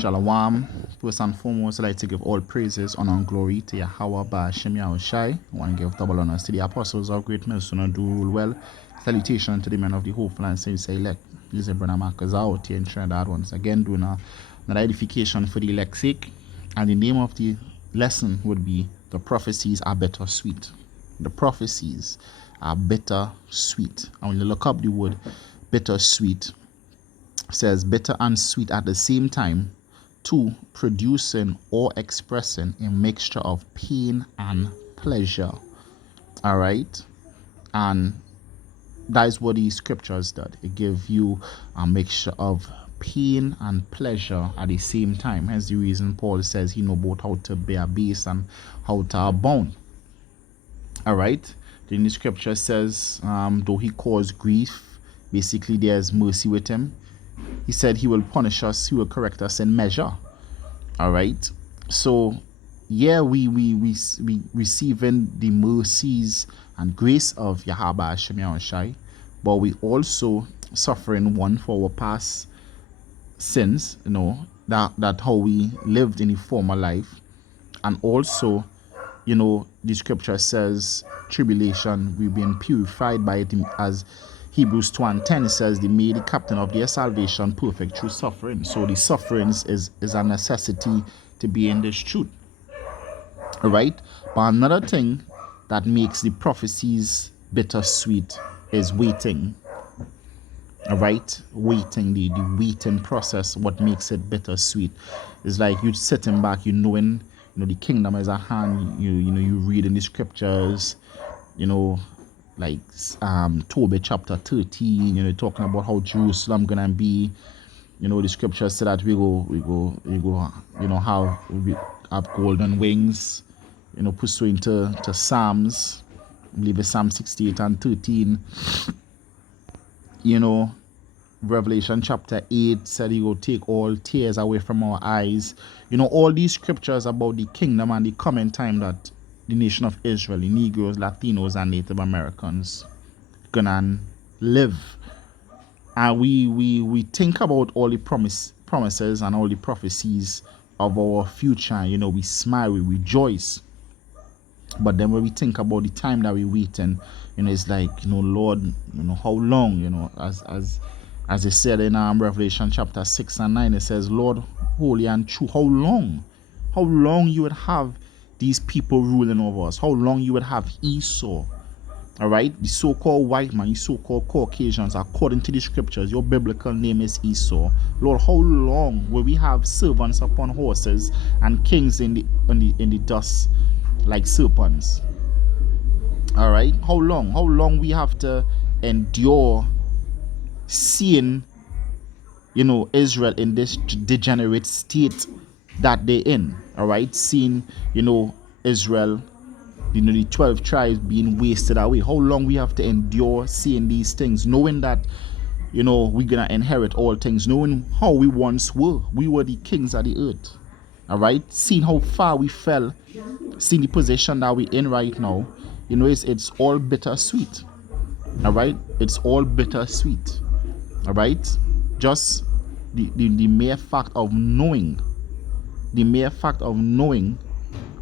Shalom. First and foremost, I'd like to give all praises, honor, and glory to Yahweh Ba'Shem Yahushai. I want to give double honors to the apostles of great ministry and do rule well. Salutation to the men of the hopeful and saints elect. This is Brother Marcus out here in Trinidad once again doing another edification for the elect's sake. And the name of the lesson would be The Prophecies Are Bitter Sweet. The prophecies are bitter sweet. And when you look up the word bitter sweet, says bitter and sweet at the same time, two, producing or expressing a mixture of pain and pleasure. All right, and that is what these scriptures did. It gave you a mixture of pain and pleasure at the same time. Hence the reason Paul says he know both how to bear base and how to abound. All right, then the scripture says though he caused grief, basically there's mercy with him. He said he will punish us, he will correct us in measure. All right. So yeah, we receiving the mercies and grace of Yahweh Hashem Yahushai, but we also suffering one for our past sins, you know, that how we lived in the former life. And also, you know, the scripture says tribulation, we've been purified by it, as Hebrews 2:10 says, they made the captain of their salvation perfect through suffering. So the sufferings is a necessity to be in this truth. All right. But another thing that makes the prophecies bittersweet is waiting. All right. Waiting, the waiting process, what makes it bittersweet is like you sitting back, you knowing, you know, the kingdom is at hand. You know, you read in the scriptures, you know, like Tobit chapter 13, you know, talking about how Jerusalem gonna be, you know, the scripture said that we go, you know, we have golden wings, you know, pursuing to Psalms, I believe it's Psalm 68 and 13, you know, Revelation chapter 8 said he will take all tears away from our eyes. You know, all these scriptures about the kingdom and the coming time that the nation of Israel, the Negroes, Latinos, and Native Americans gonna live. And we think about all the promises and all the prophecies of our future. You know, we smile, we rejoice. But then when we think about the time that we're waiting, you know, it's like, you know, Lord, you know, how long, you know, as it said in Revelation chapter 6 and 9, it says, Lord, holy and true, how long you would have these people ruling over us, how long you would have Esau, all right, the so-called white man, you so-called Caucasians, according to the scriptures, your biblical name is Esau. Lord, how long will we have servants upon horses and kings in the dust like serpents? All right, how long we have to endure seeing, you know, Israel in this degenerate state that they're in. All right, seeing, you know, Israel, you know, the 12 tribes being wasted away. How long we have to endure seeing these things, knowing that, you know, we're gonna inherit all things, knowing how we once were. We were the kings of the earth. All right, seeing how far we fell, seeing the position that we're in right now. You know, it's all bittersweet. All right, it's all bittersweet. All right, just the mere fact of knowing. The mere fact of knowing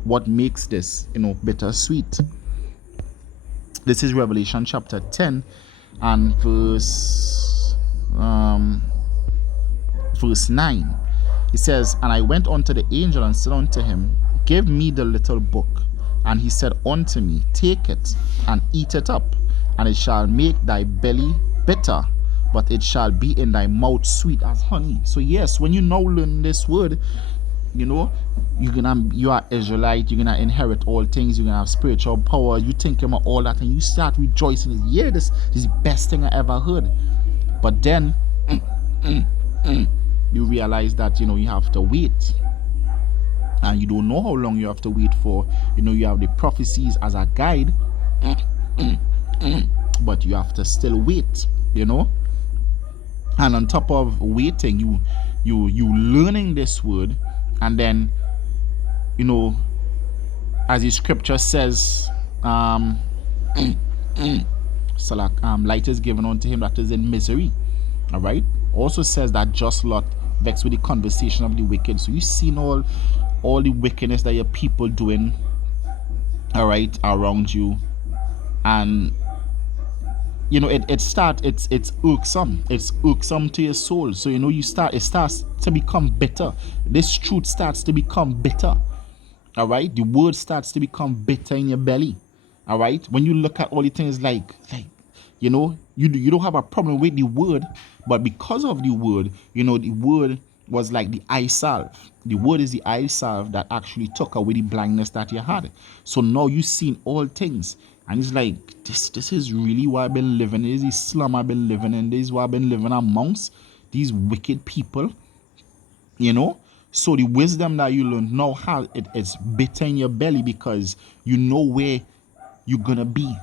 what makes this, you know, bittersweet. This is Revelation chapter 10 and verse 9. It says, and I went unto the angel and said unto him, give me the little book. And he said unto me, take it and eat it up, and it shall make thy belly bitter, but it shall be in thy mouth sweet as honey. So yes, when you now learn this word, you know, you are Israelite, you're gonna inherit all things, you're gonna have spiritual power, you think about all that, and you start rejoicing. Yeah, this is the best thing I ever heard. But then you realize that, you know, you have to wait, and you don't know how long you have to wait for. You know, you have the prophecies as a guide, but you have to still wait, you know. And on top of waiting, you learning this word. And then, you know, as the scripture says, light is given unto him that is in misery. All right. Also says that just Lot vexed with the conversation of the wicked. So you seen all the wickedness that your people doing, all right, around you, and you know it's irksome. It's irksome to your soul. So you know it starts to become bitter. This truth starts to become bitter. All right, the word starts to become bitter in your belly. All right, when you look at all the things like you know, you don't have a problem with the word, but because of the word, you know, the word was like the eye salve. The word is the eye salve that actually took away the blindness that you had. So now you seen all things, and it's like this is really what I've been living in. This is the slum I've been living in. This is what I've been living amongst these wicked people, you know. So the wisdom that you learn now it's bitter in your belly because you know where you're gonna be.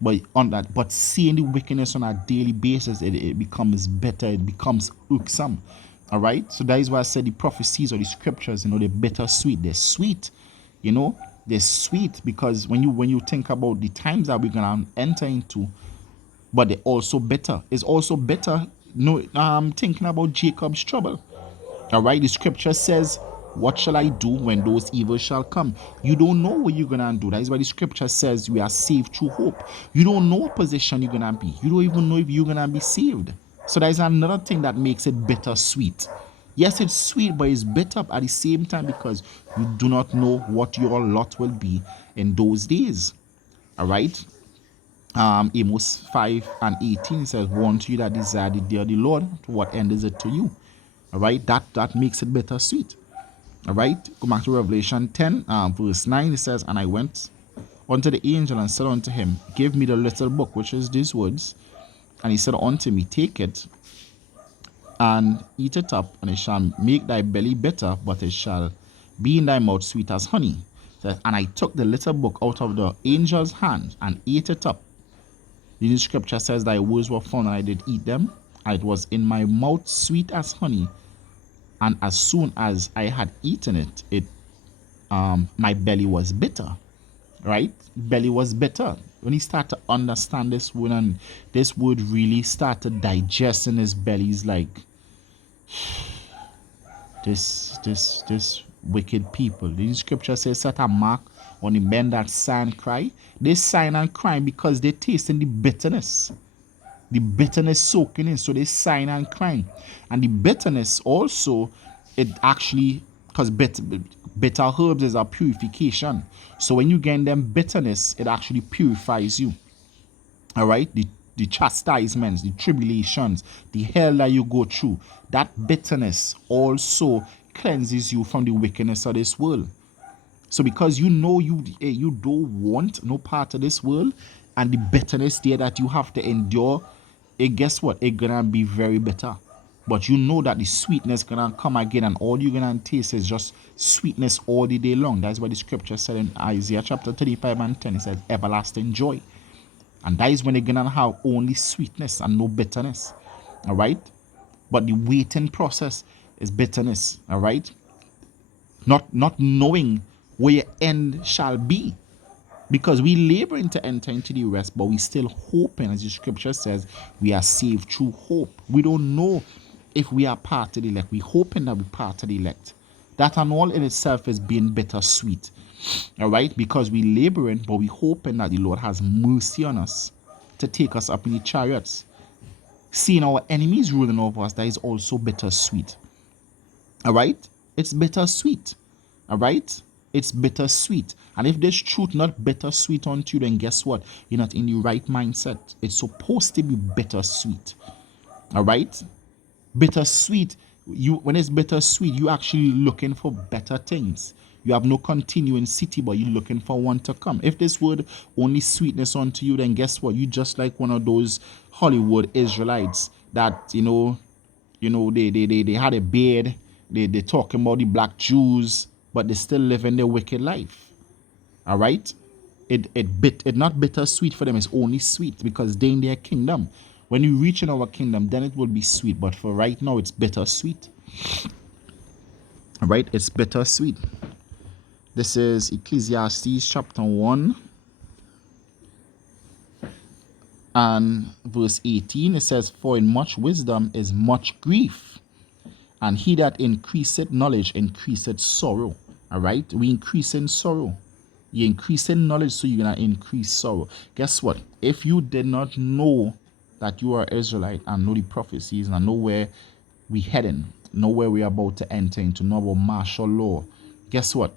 But seeing the wickedness on a daily basis, it becomes better, it becomes irksome. All right. So that is why I said the prophecies or the scriptures, you know, they're bittersweet. They're sweet, you know, they're sweet because when you think about the times that we're gonna enter into, but they're also better. It's also better. No, I'm thinking about Jacob's trouble. All right, the scripture says, what shall I do when those evils shall come? You don't know what you're gonna do. That is why the scripture says we are saved through hope. You don't know what position you're gonna be. You don't even know if you're gonna be saved. So that is another thing that makes it bittersweet. Yes, it's sweet, but it's bitter at the same time because you do not know what your lot will be in those days. All right. Amos 5:18 says, "Warn to you that desire the day of the Lord. To what end is it to you?" All right, that makes it bittersweet. All right, go back to Revelation 10, verse 9. It says, "And I went unto the angel and said unto him, Give me the little book, which is these words. And he said unto me, Take it and eat it up, and it shall make thy belly bitter, but it shall be in thy mouth sweet as honey." It says, "And I took the little book out of the angel's hand and ate it up." The scripture says, "Thy words were found, and I did eat them, and it was in my mouth sweet as honey. And as soon as I had eaten it, my belly was bitter." Right? Belly was bitter. When he started to understand this word, and this word really started digesting his belly, he's like, this wicked people. The scripture says, "Set a mark on the men that sigh and cry." They sigh and cry because they're tasting the bitterness. The bitterness soaking in, so they sign and crying. And the bitterness also, it actually, because bitter herbs is a purification. So when you gain them bitterness, it actually purifies you. All right, the chastisements, the tribulations, the hell that you go through, that bitterness also cleanses you from the wickedness of this world. So because you know you don't want no part of this world, and the bitterness there that you have to endure, guess what? It's gonna be very bitter. But you know that the sweetness gonna come again, and all you're gonna taste is just sweetness all the day long. That's what the scripture said in Isaiah chapter 35:10. It says everlasting joy. And that is when you're gonna have only sweetness and no bitterness. All right? But the waiting process is bitterness. All right? Not knowing where your end shall be, because we laboring to enter into the rest, but we still hoping, as the scripture says, we are saved through hope. We don't know if we are part of the elect. We hoping that we're part of the elect. That and all in itself is being bittersweet. All right, because we laboring, but we hoping that the Lord has mercy on us to take us up in the chariots. Seeing our enemies ruling over us, that is also bittersweet. All right, it's bittersweet. All right, it's bittersweet. And if this truth not bittersweet unto you, then guess what? You're not in the right mindset. It's supposed to be bittersweet. All right, bittersweet. When it's bittersweet, you actually looking for better things. You have no continuing city, but you're looking for one to come. If this word only sweetness unto you, then guess what? You just like one of those Hollywood Israelites that they had a beard. They talking about the black Jews, but they still living their wicked life. All right, it not bittersweet for them. It's only sweet because they in their kingdom. When you reach in our kingdom, then it will be sweet. But for right now, it's bittersweet. All right, it's bittersweet. This is Ecclesiastes chapter 1 and verse 18. It says, "For in much wisdom is much grief, And he that increaseth knowledge increaseth sorrow. All right? We increase in sorrow. You increase in knowledge, so you're going to increase sorrow. Guess what? If you did not know that you are Israelite and know the prophecies and know where we heading, know where we're about to enter into, know about martial law, guess what?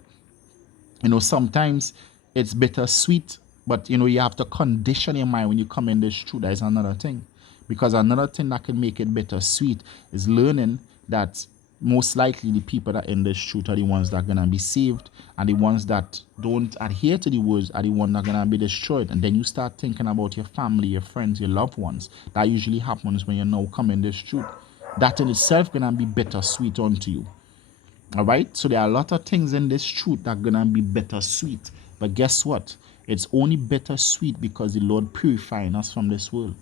Sometimes it's bittersweet, but you have to condition your mind when you come in this truth. That is another thing. Because another thing that can make it bittersweet is learning that most likely the people that in this truth are the ones that are gonna be saved, and the ones that don't adhere to the words are the ones that are gonna be destroyed. And then you start thinking about your family, your friends, your loved ones. That usually happens when you now come in this truth. That in itself gonna be bittersweet unto you. All right, so there are a lot of things in this truth that are gonna be bittersweet, but guess what? It's only bittersweet because the Lord purifying us from this world.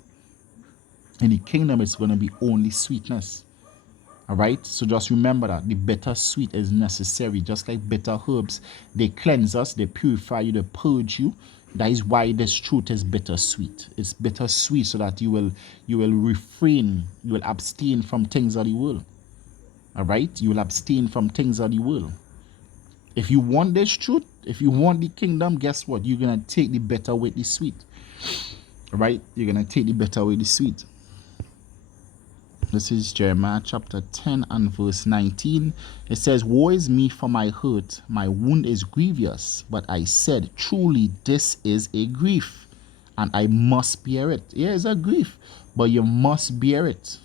In the kingdom, it's gonna be only sweetness. All right, so just remember that the bittersweet is necessary. Just like bitter herbs, they cleanse us, they purify you, they purge you. That is why this truth is bittersweet. It's bittersweet so that you will refrain, you will abstain from things of the world. All right, you will abstain from things of the world. If you want this truth, if you want the kingdom, guess what? You're gonna take the bitter with the sweet. All right, you're gonna take the bitter with the sweet. This is Jeremiah chapter 10 and verse 19. It says, "Woe is me for my hurt, my wound is grievous, but I said, truly this is a grief, and I must bear it." Yeah, it's a grief, but you must bear it.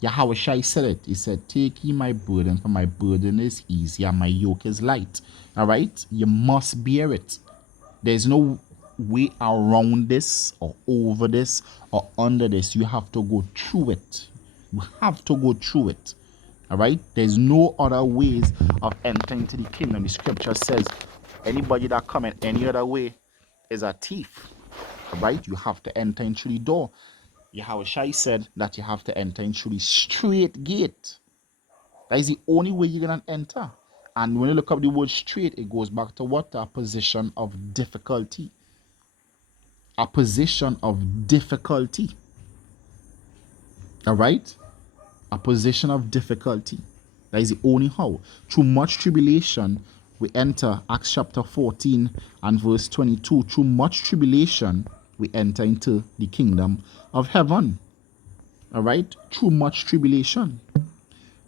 Yahweh Shai said it. He said, "Take ye my burden, for my burden is easy and my yoke is light." All right? You must bear it. There's no way around this or over this or under this. You have to go through it. You have to go through it. All right? There's no other ways of entering into the kingdom. The scripture says, anybody that come in any other way is a thief. All right? You have to enter in through the door. Yahweh Shai said that you have to enter in through the straight gate. That is the only way you're going to enter. And when you look up the word straight, it goes back to what? A position of difficulty. A position of difficulty. All right? A position of difficulty. That is the only how. Through much tribulation, we enter Acts chapter 14 and verse 22. Through much tribulation, we enter into the kingdom of heaven. All right? Through much tribulation.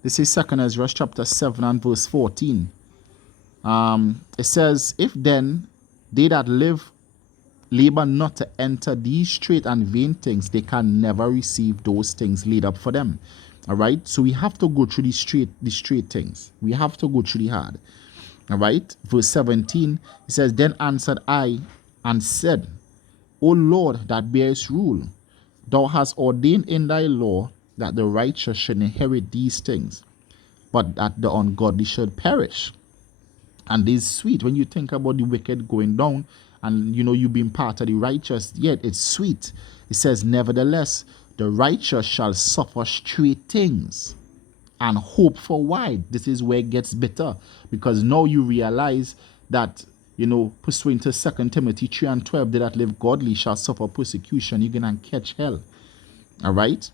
This is 2 Ezra chapter 7 and verse 14. It says, "If then they that labor not to enter these straight and vain things, they can never receive those things laid up for them." All right? So we have to go through the straight things. We have to go through the hard. All right? Verse 17, it says, "Then answered I and said, O Lord, that bearest rule, thou hast ordained in thy law that the righteous should inherit these things, but that the ungodly should perish." And this is sweet when you think about the wicked going down and you being part of the righteous, yet it's sweet. It says, "Nevertheless, the righteous shall suffer straight things and hope for wide." This is where it gets bitter, because now you realize that, pursuant to 2 Timothy 3 and 12, "They that live godly shall suffer persecution." You're going to catch hell. All right?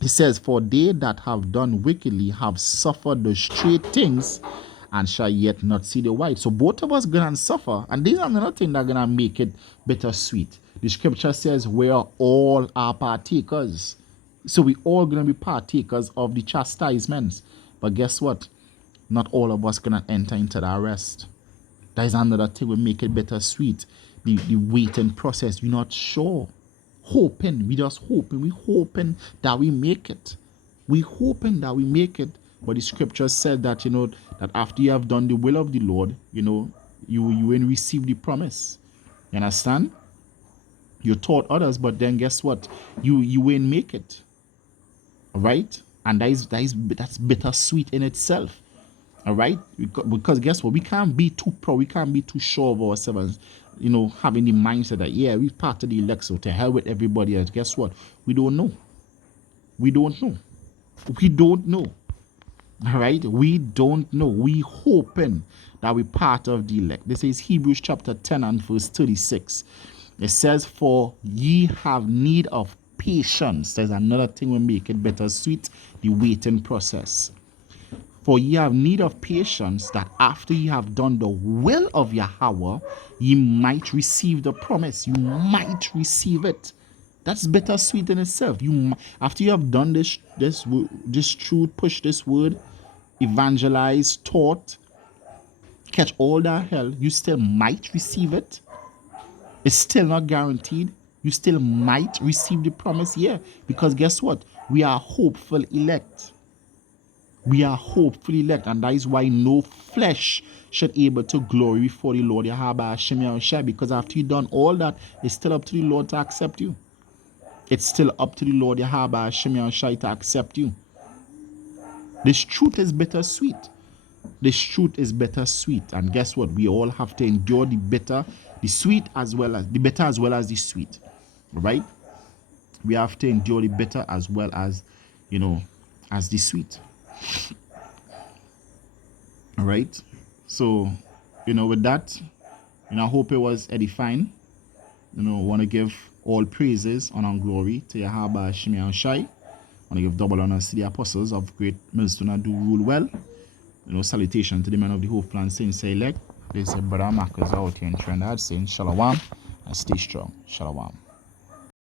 He says, "For they that have done wickedly have suffered the straight things and shall yet not see the white." So both of us going to suffer. And these are another thing that going to make it bittersweet. The scripture says, "We are all our partakers." So we all going to be partakers of the chastisements. But guess what? Not all of us going to enter into that rest. That is another thing will make it bittersweet. The waiting process. You're not sure. Hoping. We just hoping. We hoping that we make it. We hoping that we make it. But the scripture said that, that after you have done the will of the Lord, you will receive the promise. You understand? You taught others, but then guess what? You won't make it. All right? And that's bittersweet in itself. All right? Because guess what? We can't be too proud. We can't be too sure of ourselves. Having the mindset that, yeah, we're part of the elect, so to hell with everybody else. Guess what? We don't know. We don't know. We don't know. All right? We don't know. We hoping that we're part of the elect. This is Hebrews chapter 10 and verse 36. It says, "For ye have need of patience. There's another thing will make it bittersweet, the waiting process. For ye have need of patience, that after ye have done the will of Yahweh, ye might receive the promise. You might receive it. That's bittersweet in itself. After you have done this truth, push this word, evangelize, taught, catch all that hell, you still might receive it. It's still not guaranteed. You still might receive the promise, yeah. Because guess what? We are hopeful elect. We are hopeful elect, and that is why no flesh should able to glory before the Lord Yahweh Hashem Yahushua, because after you done all that, it's still up to the Lord to accept you. It's still up to the Lord Yahweh Hashem Yahushua to accept you. This truth is bittersweet. This truth is bittersweet, and guess what? We all have to endure the bitter, the sweet as well as the bitter as well as the sweet, right? We have to endure the bitter as well as, as the sweet. All right. So, with that, I hope it was edifying. Want to give all praises, honor, and glory to Yahweh Hashem Yahushua. Want to give double honors to the apostles of great millstone and do rule well. Salutation to the men of the Hope Plan Saints elect. This is Brother Marcus out here in Trinidad saying Shalom and stay strong. Shalom.